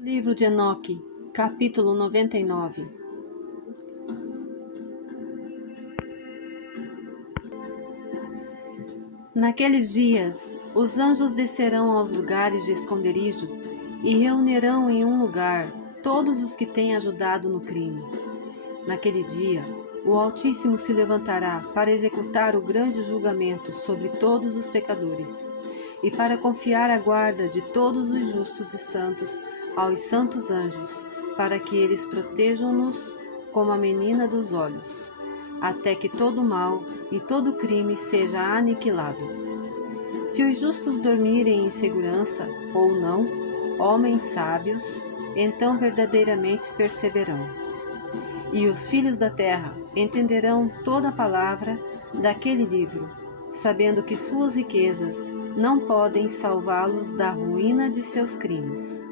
Livro de Enoque, capítulo 99. Naqueles dias, os anjos descerão aos lugares de esconderijo e reunirão em um lugar todos os que têm ajudado no crime. Naquele dia, o Altíssimo se levantará para executar o grande julgamento sobre todos os pecadores e para confiar a guarda de todos os justos e santos aos santos anjos, para que eles protejam-nos como a menina dos olhos, até que todo mal e todo crime seja aniquilado. Se os justos dormirem em segurança ou não, homens sábios, então verdadeiramente perceberão. E os filhos da terra entenderão toda a palavra daquele livro, sabendo que suas riquezas não podem salvá-los da ruína de seus crimes.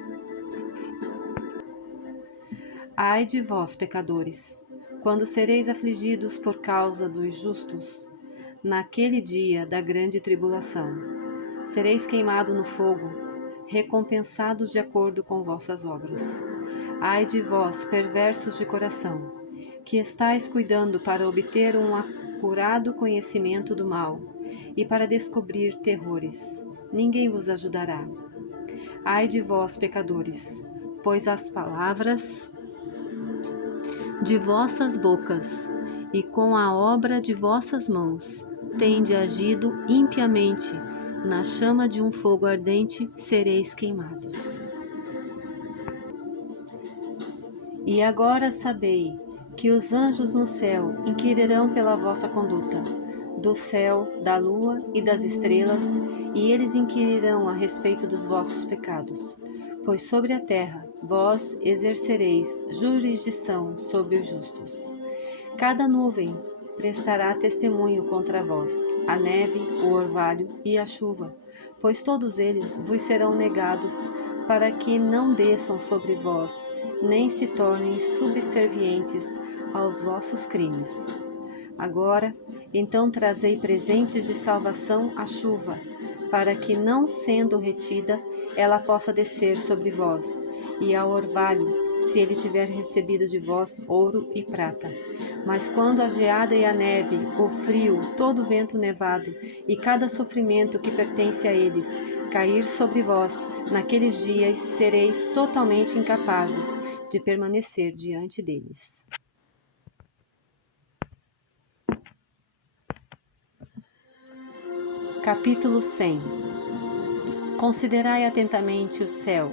Ai de vós, pecadores, quando sereis afligidos por causa dos justos, naquele dia da grande tribulação. Sereis queimados no fogo, recompensados de acordo com vossas obras. Ai de vós, perversos de coração, que estáis cuidando para obter um acurado conhecimento do mal e para descobrir terrores. Ninguém vos ajudará. Ai de vós, pecadores, pois as palavras de vossas bocas e com a obra de vossas mãos tende agido impiamente, na chama de um fogo ardente sereis queimados. E agora sabei que os anjos no céu inquirirão pela vossa conduta, do céu, da lua e das estrelas, e eles inquirirão a respeito dos vossos pecados, pois sobre a terra vós exercereis jurisdição sobre os justos. Cada nuvem prestará testemunho contra vós, a neve, o orvalho e a chuva, pois todos eles vos serão negados, para que não desçam sobre vós, nem se tornem subservientes aos vossos crimes. Agora, então trazei presentes de salvação à chuva, para que, não sendo retida, ela possa descer sobre vós, e ao orvalho, se ele tiver recebido de vós ouro e prata. Mas quando a geada e a neve, o frio, todo o vento nevado e cada sofrimento que pertence a eles cair sobre vós, naqueles dias sereis totalmente incapazes de permanecer diante deles. Capítulo 100. Considerai atentamente o céu,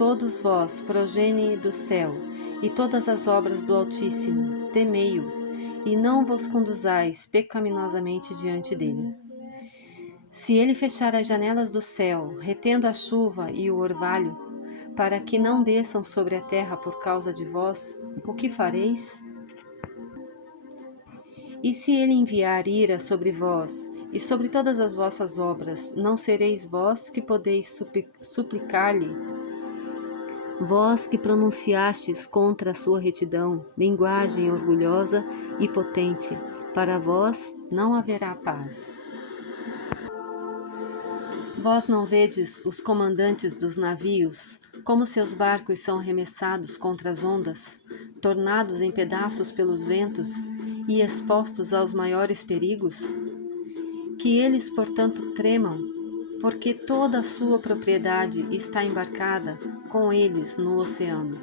todos vós, progenie do céu, e todas as obras do Altíssimo, temei-o, e não vos conduzais pecaminosamente diante dele. Se ele fechar as janelas do céu, retendo a chuva e o orvalho, para que não desçam sobre a terra por causa de vós, o que fareis? E se ele enviar ira sobre vós, e sobre todas as vossas obras, não sereis vós que podeis suplicar-lhe? Vós que pronunciastes contra a sua retidão, linguagem orgulhosa e potente, para vós não haverá paz. Vós não vedes os comandantes dos navios, como seus barcos são arremessados contra as ondas, tornados em pedaços pelos ventos e expostos aos maiores perigos? Que eles, portanto, tremam, porque toda a sua propriedade está embarcada com eles no oceano,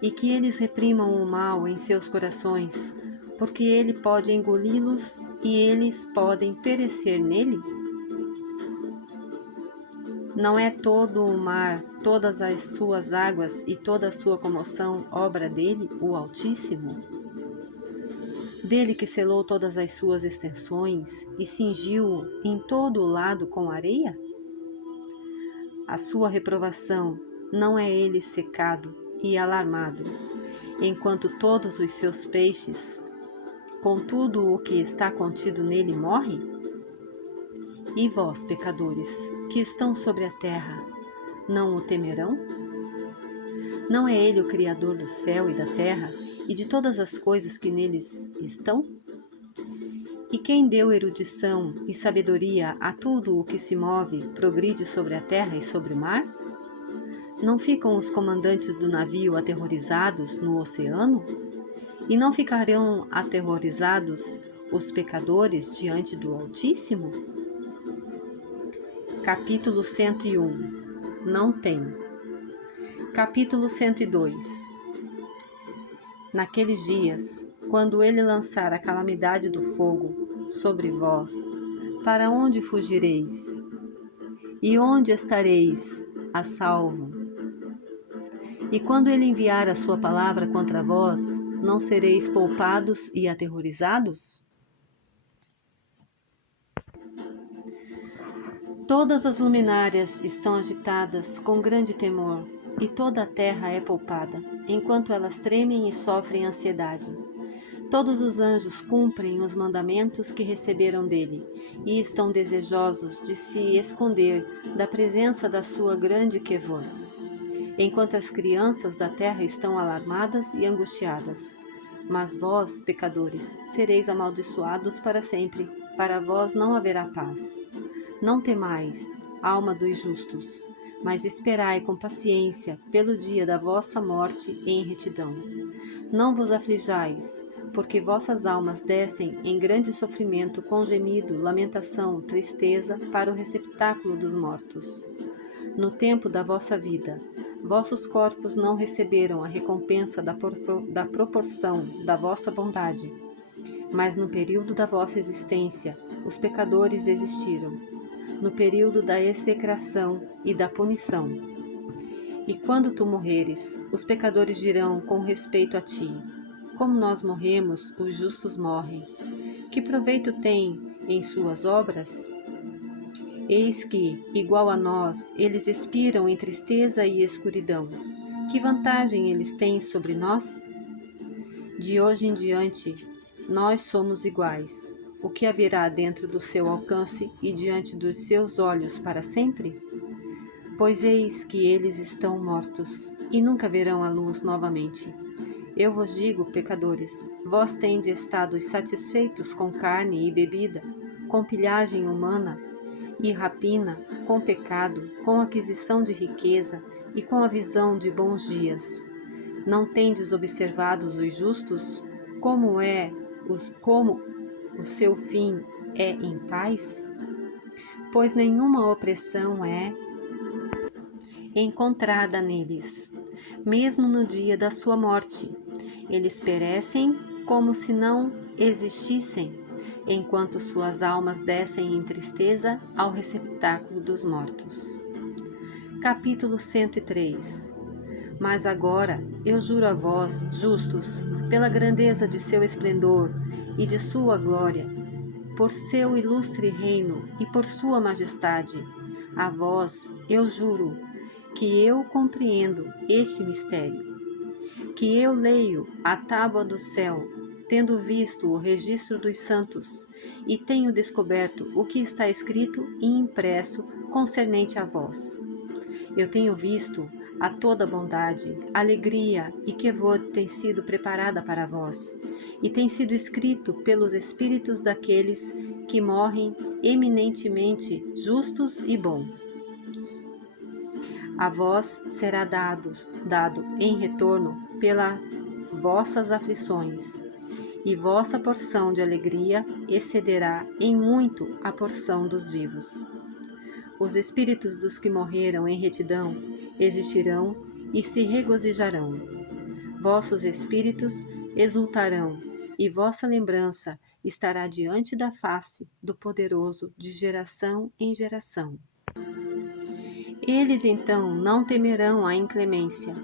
e que eles reprimam o mal em seus corações, porque ele pode engoli-los e eles podem perecer nele? Não é todo o mar, todas as suas águas e toda a sua comoção obra dele, o Altíssimo? Dele que selou todas as suas extensões e cingiu-o em todo o lado com areia? A sua reprovação não é ele secado e alarmado, enquanto todos os seus peixes, com tudo o que está contido nele, morre? E vós, pecadores, que estão sobre a terra, não o temerão? Não é ele o Criador do céu e da terra e de todas as coisas que neles estão? E quem deu erudição e sabedoria a tudo o que se move, progride sobre a terra e sobre o mar? Não ficam os comandantes do navio aterrorizados no oceano? E não ficarão aterrorizados os pecadores diante do Altíssimo? Capítulo 101. Não tem. Capítulo 102. Naqueles dias, quando ele lançar a calamidade do fogo sobre vós, para onde fugireis? E onde estareis a salvo? E quando ele enviar a sua palavra contra vós, não sereis poupados e aterrorizados? Todas as luminárias estão agitadas com grande temor, e toda a terra é poupada, enquanto elas tremem e sofrem ansiedade. Todos os anjos cumprem os mandamentos que receberam dele, e estão desejosos de se esconder da presença da sua grande Kevod, enquanto as crianças da terra estão alarmadas e angustiadas. Mas vós, pecadores, sereis amaldiçoados para sempre, para vós não haverá paz. Não temais, alma dos justos, mas esperai com paciência pelo dia da vossa morte em retidão. Não vos aflijais, porque vossas almas descem em grande sofrimento com gemido, lamentação, tristeza para o receptáculo dos mortos. No tempo da vossa vida, vossos corpos não receberam a recompensa da proporção da vossa bondade, mas no período da vossa existência, os pecadores existiram, no período da execração e da punição. E quando tu morreres, os pecadores dirão com respeito a ti: como nós morremos, os justos morrem. Que proveito têm em suas obras? Eis que, igual a nós, eles expiram em tristeza e escuridão. Que vantagem eles têm sobre nós? De hoje em diante, nós somos iguais. O que haverá dentro do seu alcance e diante dos seus olhos para sempre? Pois eis que eles estão mortos, e nunca verão a luz novamente. Eu vos digo, pecadores, vós tendes estado satisfeitos com carne e bebida, com pilhagem humana e rapina, com pecado, com aquisição de riqueza e com a visão de bons dias. Não tendes observado os justos, como o seu fim é em paz? Pois nenhuma opressão é encontrada neles, mesmo no dia da sua morte. Eles perecem como se não existissem, enquanto suas almas descem em tristeza ao receptáculo dos mortos. Capítulo 103. Mas agora eu juro a vós, justos, pela grandeza de seu esplendor e de sua glória, por seu ilustre reino e por sua majestade, a vós eu juro que eu compreendo este mistério, que eu leio a tábua do céu, tendo visto o registro dos santos, e tenho descoberto o que está escrito e impresso concernente a vós. Eu tenho visto a toda bondade, alegria e kevod tem sido preparada para vós, e tem sido escrito pelos espíritos daqueles que morrem eminentemente justos e bons. A vós será dado em retorno pelas vossas aflições, e vossa porção de alegria excederá em muito a porção dos vivos. Os espíritos dos que morreram em retidão existirão e se regozijarão. Vossos espíritos exultarão, e vossa lembrança estará diante da face do Poderoso de geração em geração. Eles então não temerão a inclemência.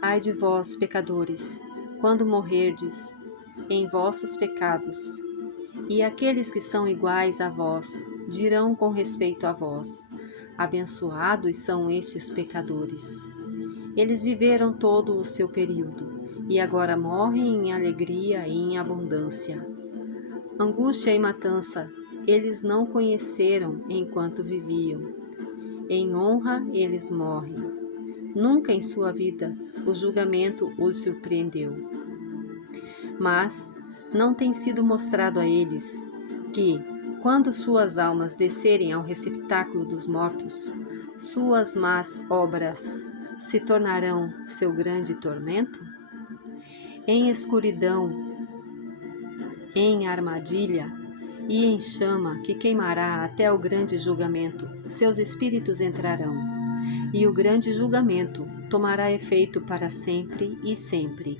Ai de vós, pecadores, quando morrerdes em vossos pecados, e aqueles que são iguais a vós dirão com respeito a vós: abençoados são estes pecadores. Eles viveram todo o seu período, e agora morrem em alegria e em abundância. Angústia e matança eles não conheceram enquanto viviam. Em honra eles morrem. Nunca em sua vida o julgamento os surpreendeu. Mas não tem sido mostrado a eles que, quando suas almas descerem ao receptáculo dos mortos, suas más obras se tornarão seu grande tormento? Em escuridão, em armadilha e em chama que queimará até o grande julgamento, seus espíritos entrarão, e o grande julgamento tomará efeito para sempre e sempre.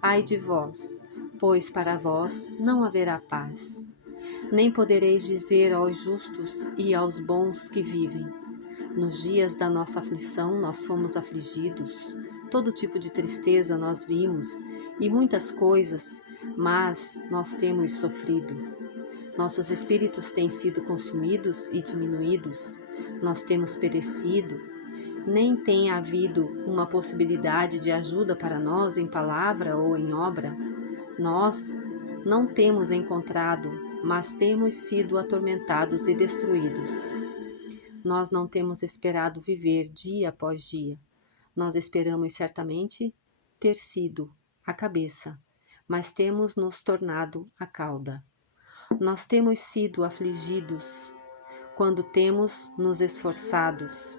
Ai de vós, pois para vós não haverá paz, nem podereis dizer aos justos e aos bons que vivem: nos dias da nossa aflição nós fomos afligidos, todo tipo de tristeza nós vimos, e muitas coisas, mas nós temos sofrido. Nossos espíritos têm sido consumidos e diminuídos, nós temos perecido, nem tem havido uma possibilidade de ajuda para nós em palavra ou em obra. Nós não temos encontrado, mas temos sido atormentados e destruídos. Nós não temos esperado viver dia após dia. Nós esperamos certamente ter sido a cabeça, mas temos nos tornado a cauda. Nós temos sido afligidos quando temos nos esforçados,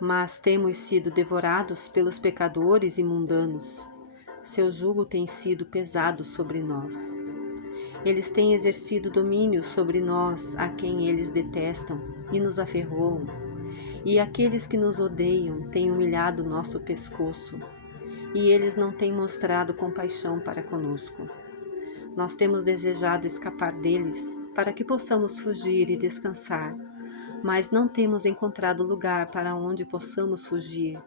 mas temos sido devorados pelos pecadores e mundanos. Seu jugo tem sido pesado sobre nós. Eles têm exercido domínio sobre nós, a quem eles detestam, e nos aferroam. E aqueles que nos odeiam têm humilhado nosso pescoço, e eles não têm mostrado compaixão para conosco. Nós temos desejado escapar deles, para que possamos fugir e descansar, mas não temos encontrado lugar para onde possamos fugir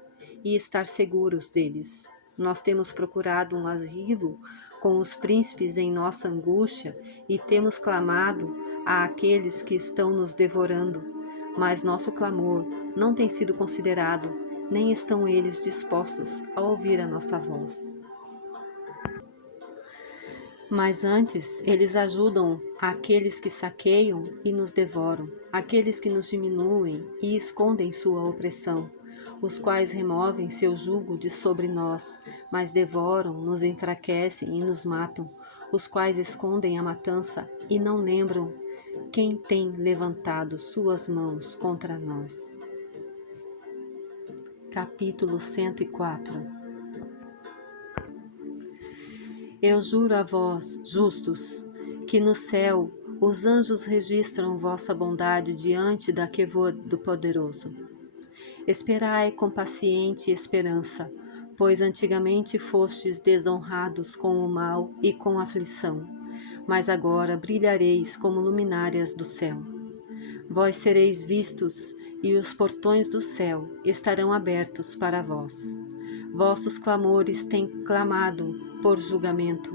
e estar seguros deles. Nós temos procurado um asilo com os príncipes em nossa angústia e temos clamado àqueles que estão nos devorando, mas nosso clamor não tem sido considerado, nem estão eles dispostos a ouvir a nossa voz. Mas antes, eles ajudam aqueles que saqueiam e nos devoram, aqueles que nos diminuem e escondem sua opressão, os quais removem seu jugo de sobre nós, mas devoram, nos enfraquecem e nos matam, os quais escondem a matança e não lembram quem tem levantado suas mãos contra nós. Capítulo 104. Eu juro a vós, justos, que no céu os anjos registram vossa bondade diante da Kevod do Poderoso. Esperai com paciente esperança, pois antigamente fostes desonrados com o mal e com a aflição, mas agora brilhareis como luminárias do céu. Vós sereis vistos, e os portões do céu estarão abertos para vós. Vossos clamores têm clamado por julgamento,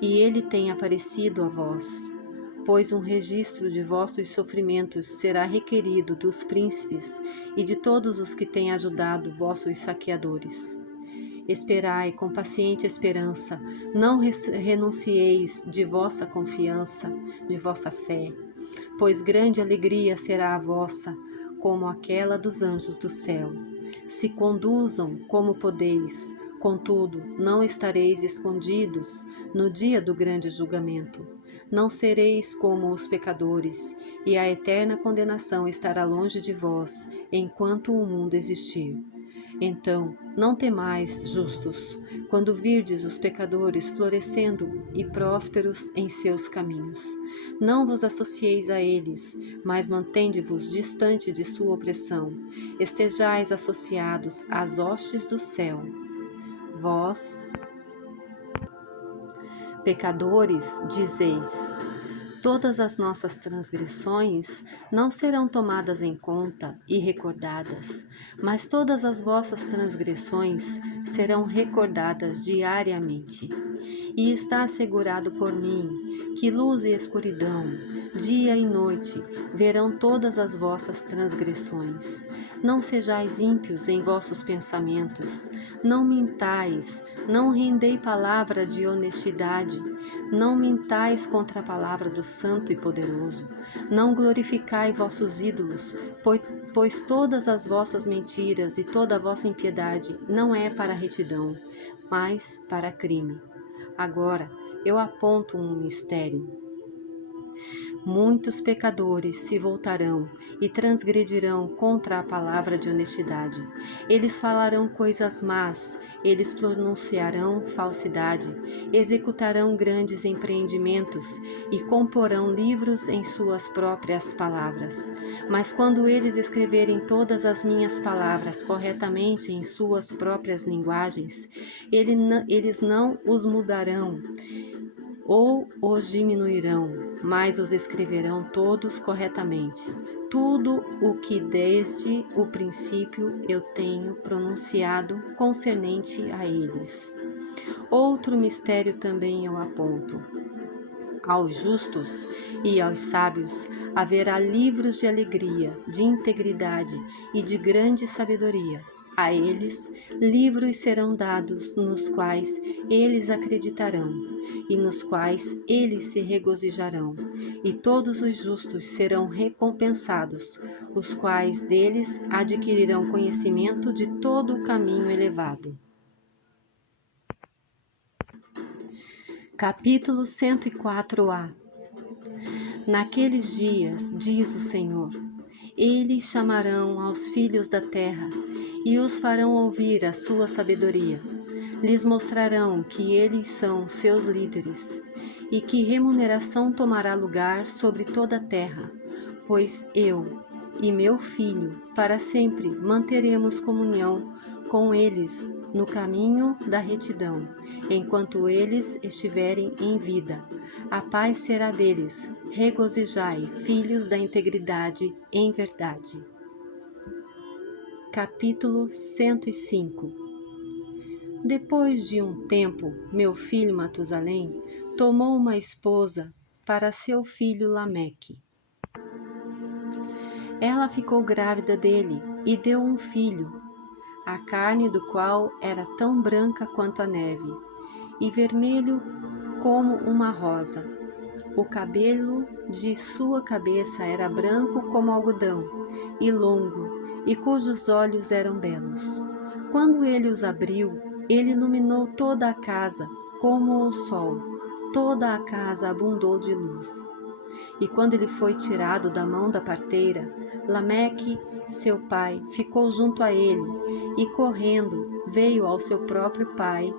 e ele tem aparecido a vós, pois um registro de vossos sofrimentos será requerido dos príncipes e de todos os que têm ajudado vossos saqueadores. Esperai com paciente esperança, não renuncieis de vossa confiança, de vossa fé, pois grande alegria será a vossa, como aquela dos anjos do céu. Se conduzam como podeis, contudo, não estareis escondidos no dia do grande julgamento. Não sereis como os pecadores, e a eterna condenação estará longe de vós, enquanto o mundo existir. Então, não temais, justos, quando virdes os pecadores florescendo e prósperos em seus caminhos. Não vos associeis a eles, mas mantende-vos distante de sua opressão. Estejais associados às hostes do céu. Vós, pecadores, dizeis: todas as nossas transgressões não serão tomadas em conta e recordadas, mas todas as vossas transgressões serão recordadas diariamente. E está assegurado por mim que luz e escuridão, dia e noite, verão todas as vossas transgressões. Não sejais ímpios em vossos pensamentos, não mintais, não rendei palavra de honestidade, não mintais contra a palavra do Santo e Poderoso. Não glorificai vossos ídolos, pois todas as vossas mentiras e toda a vossa impiedade não é para retidão, mas para crime. Agora eu aponto um mistério. Muitos pecadores se voltarão e transgredirão contra a palavra de honestidade. Eles falarão coisas más, eles pronunciarão falsidade, executarão grandes empreendimentos e comporão livros em suas próprias palavras. Mas quando eles escreverem todas as minhas palavras corretamente em suas próprias linguagens, eles não os mudarão ou os diminuirão, mas os escreverão todos corretamente. Tudo o que desde o princípio eu tenho pronunciado concernente a eles. Outro mistério também eu aponto. Aos justos e aos sábios haverá livros de alegria, de integridade e de grande sabedoria. A eles livros serão dados, nos quais eles acreditarão e nos quais eles se regozijarão, e todos os justos serão recompensados, os quais deles adquirirão conhecimento de todo o caminho elevado. Capítulo 104a. Naqueles dias, diz o Senhor, eles chamarão aos filhos da terra e os farão ouvir a sua sabedoria. Lhes mostrarão que eles são seus líderes e que remuneração tomará lugar sobre toda a terra, pois eu e meu filho para sempre manteremos comunhão com eles no caminho da retidão, enquanto eles estiverem em vida. A paz será deles. Regozijai, filhos da integridade, em verdade. Capítulo 105. Depois de um tempo, meu filho Matusalém tomou uma esposa para seu filho Lameque. Ela ficou grávida dele e deu um filho, a carne do qual era tão branca quanto a neve, e vermelho como uma rosa. O cabelo de sua cabeça era branco como algodão, e longo, e cujos olhos eram belos. Quando ele os abriu, ele iluminou toda a casa, como o sol. Toda a casa abundou de luz. E quando ele foi tirado da mão da parteira, Lameque, seu pai, ficou junto a ele, e correndo veio ao seu próprio pai,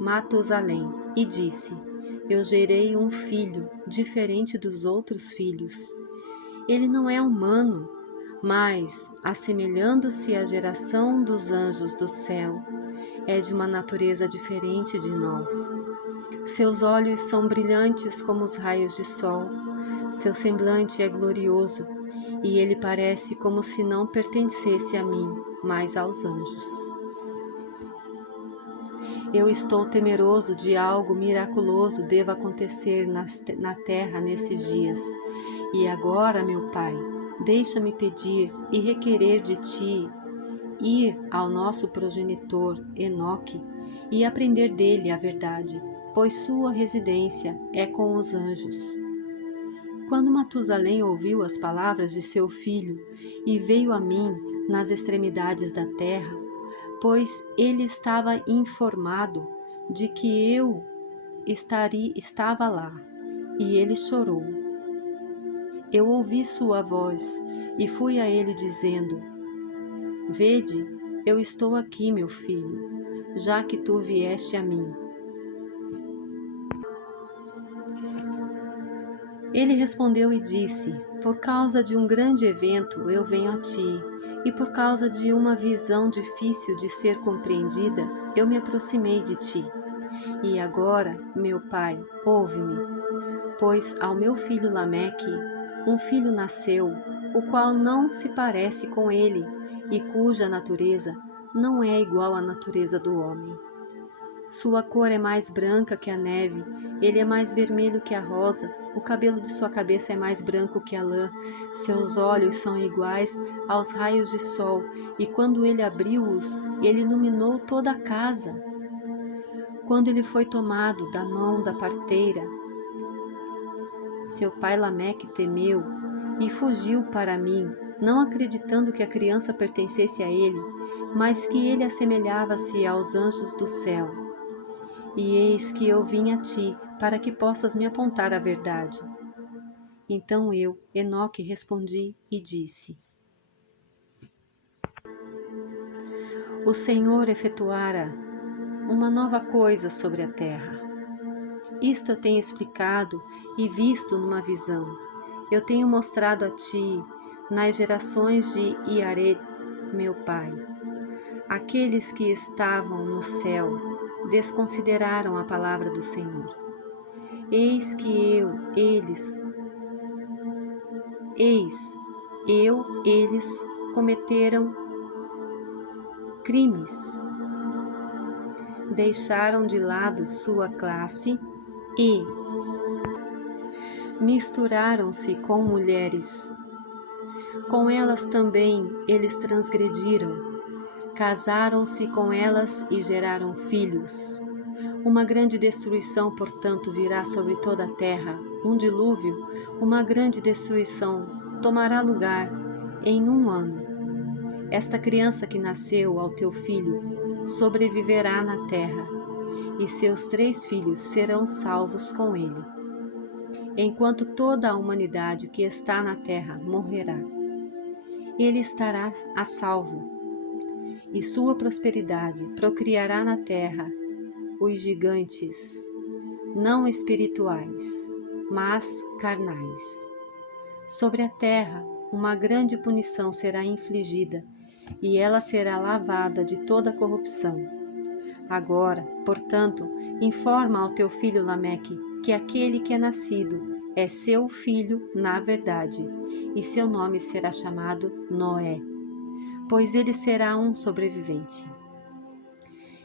Matusalém, e disse: Eu gerei um filho, diferente dos outros filhos. Ele não é humano, mas, assemelhando-se à geração dos anjos do céu, é de uma natureza diferente de nós. Seus olhos são brilhantes como os raios de sol, seu semblante é glorioso, e ele parece como se não pertencesse a mim, mas aos anjos. Eu estou temeroso de algo miraculoso deva acontecer na terra nesses dias. E agora, meu pai, deixa-me pedir e requerer de ti ir ao nosso progenitor Enoque e aprender dele a verdade, pois sua residência é com os anjos. Quando Matusalém ouviu as palavras de seu filho e veio a mim nas extremidades da terra, pois ele estava informado de que eu estava lá, e ele chorou. Eu ouvi sua voz e fui a ele dizendo: Vede, eu estou aqui, meu filho, já que tu vieste a mim. Ele respondeu e disse: Por causa de um grande evento eu venho a ti, e por causa de uma visão difícil de ser compreendida, eu me aproximei de ti. E agora, meu pai, ouve-me, pois ao meu filho Lameque um filho nasceu, o qual não se parece com ele, e cuja natureza não é igual à natureza do homem. Sua cor é mais branca que a neve, ele é mais vermelho que a rosa, o cabelo de sua cabeça é mais branco que a lã, seus olhos são iguais aos raios de sol, e quando ele abriu-os, ele iluminou toda a casa. Quando ele foi tomado da mão da parteira, seu pai Lameque temeu e fugiu para mim, não acreditando que a criança pertencesse a ele, mas que ele assemelhava-se aos anjos do céu. E eis que eu vim a ti, para que possas me apontar a verdade. Então eu, Enoque, respondi e disse: O Senhor efetuara uma nova coisa sobre a terra. Isto eu tenho explicado e visto numa visão. Eu tenho mostrado a ti nas gerações de Iared, meu pai. Aqueles que estavam no céu desconsideraram a palavra do Senhor. Eis eles cometeram crimes. Deixaram de lado sua classe e misturaram-se com mulheres. Com elas também eles transgrediram. Casaram-se com elas e geraram filhos. Uma grande destruição, portanto, virá sobre toda a terra. Um dilúvio, uma grande destruição, tomará lugar em 1 ano. Esta criança que nasceu ao teu filho sobreviverá na terra, e seus 3 filhos serão salvos com ele, enquanto toda a humanidade que está na terra morrerá. Ele estará a salvo, e sua prosperidade procriará na terra os gigantes, não espirituais, mas carnais. Sobre a terra uma grande punição será infligida, e ela será lavada de toda corrupção. Agora, portanto, informa ao teu filho Lameque que aquele que é nascido é seu filho na verdade, e seu nome será chamado Noé, pois ele será um sobrevivente.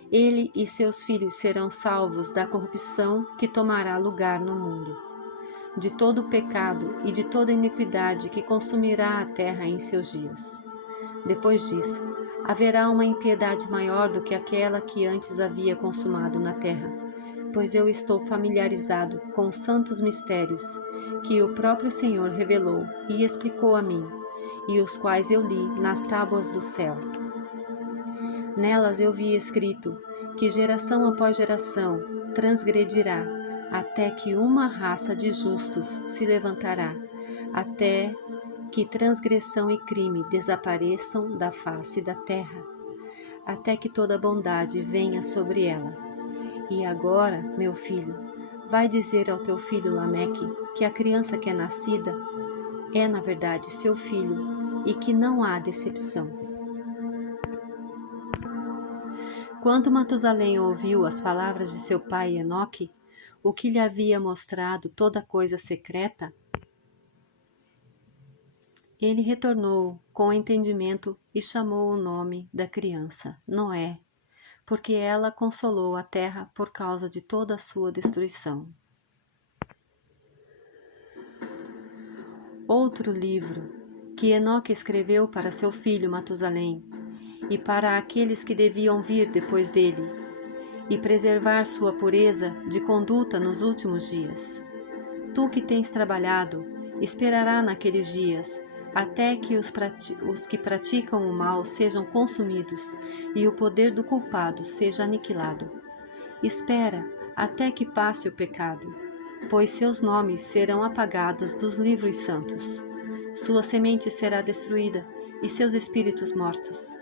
Ele e seus filhos serão salvos da corrupção que tomará lugar no mundo, de todo o pecado e de toda iniquidade que consumirá a terra em seus dias. Depois disso, haverá uma impiedade maior do que aquela que antes havia consumado na terra, pois eu estou familiarizado com os santos mistérios que o próprio Senhor revelou e explicou a mim, e os quais eu li nas tábuas do céu. Nelas eu vi escrito que geração após geração transgredirá, até que uma raça de justos se levantará, até que transgressão e crime desapareçam da face da terra, até que toda bondade venha sobre ela. E agora, meu filho, vai dizer ao teu filho Lameque que a criança que é nascida é, na verdade, seu filho, e que não há decepção. Quando Matusalém ouviu as palavras de seu pai Enoque, o que lhe havia mostrado toda coisa secreta, ele retornou com entendimento e chamou o nome da criança Noé, porque ela consolou a terra por causa de toda a sua destruição. Outro livro que Enoque escreveu para seu filho Matusalém e para aqueles que deviam vir depois dele, e preservar sua pureza de conduta nos últimos dias. Tu que tens trabalhado, esperará naqueles dias, até que os que praticam o mal sejam consumidos e o poder do culpado seja aniquilado. Espera até que passe o pecado, pois seus nomes serão apagados dos livros santos. Sua semente será destruída e seus espíritos mortos.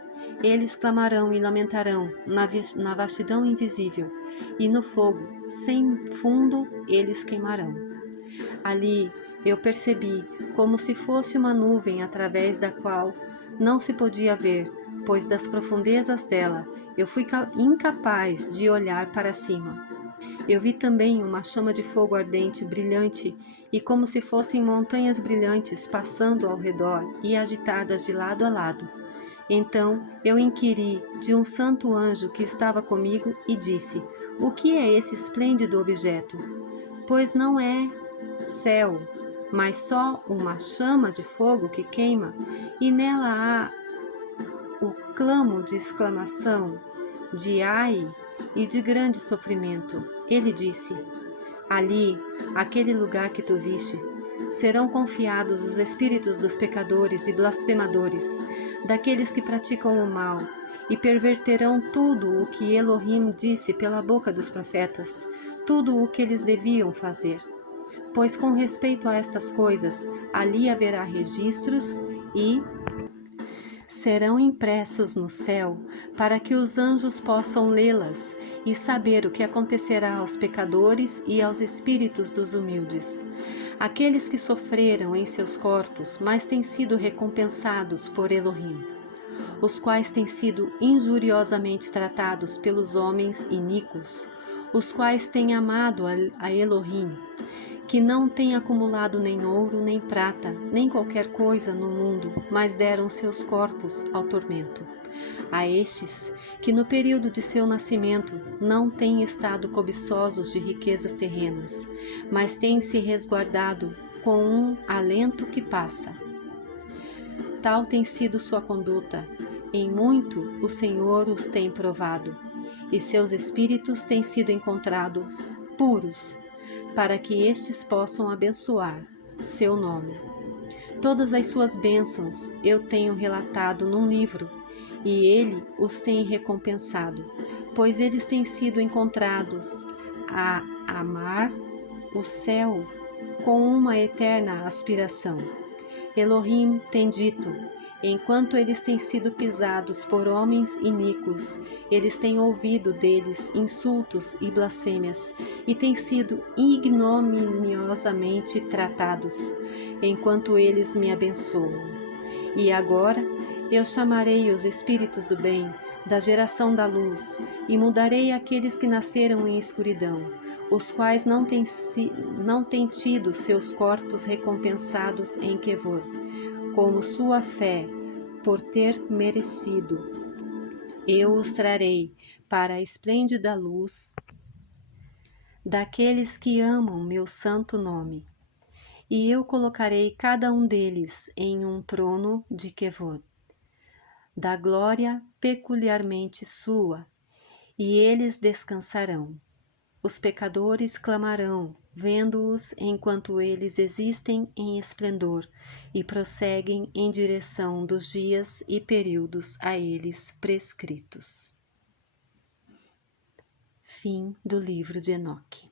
Eles clamarão e lamentarão na vastidão invisível, e no fogo sem fundo eles queimarão. Ali eu percebi como se fosse uma nuvem através da qual não se podia ver, pois das profundezas dela eu fui incapaz de olhar para cima. Eu vi também uma chama de fogo ardente, brilhante, e como se fossem montanhas brilhantes passando ao redor e agitadas de lado a lado. Então eu inquiri de um santo anjo que estava comigo e disse: O que é esse esplêndido objeto? Pois não é céu, mas só uma chama de fogo que queima, e nela há o clamo de exclamação, de ai e de grande sofrimento. Ele disse: Ali, aquele lugar que tu viste, serão confiados os espíritos dos pecadores e blasfemadores, daqueles que praticam o mal, e perverterão tudo o que Elohim disse pela boca dos profetas, tudo o que eles deviam fazer. pois com respeito a estas coisas, ali haverá registros e serão impressos no céu, para que os anjos possam lê-las e saber o que acontecerá aos pecadores e aos espíritos dos humildes. Aqueles que sofreram em seus corpos, mas têm sido recompensados por Elohim, os quais têm sido injuriosamente tratados pelos homens iníquos, os quais têm amado a Elohim, que não têm acumulado nem ouro, nem prata, nem qualquer coisa no mundo, mas deram seus corpos ao tormento. A estes, que no período de seu nascimento não têm estado cobiçosos de riquezas terrenas, mas têm se resguardado com um alento que passa. Tal tem sido sua conduta. Em muito o Senhor os tem provado, e seus espíritos têm sido encontrados puros, para que estes possam abençoar seu nome. Todas as suas bênçãos eu tenho relatado num livro, e ele os tem recompensado, pois eles têm sido encontrados a amar o céu com uma eterna aspiração. Elohim tem dito: enquanto eles têm sido pisados por homens iníquos, eles têm ouvido deles insultos e blasfêmias, e têm sido ignominiosamente tratados, enquanto eles me abençoam. E agora eu chamarei os espíritos do bem, da geração da luz, e mudarei aqueles que nasceram em escuridão, os quais não têm tido seus corpos recompensados em Quevor, como sua fé, por ter merecido. Eu os trarei para a esplêndida luz daqueles que amam meu santo nome, e eu colocarei cada um deles em um trono de Quevor, da glória peculiarmente sua, e eles descansarão. Os pecadores clamarão, vendo-os enquanto eles existem em esplendor e prosseguem em direção dos dias e períodos a eles prescritos. Fim do livro de Enoque.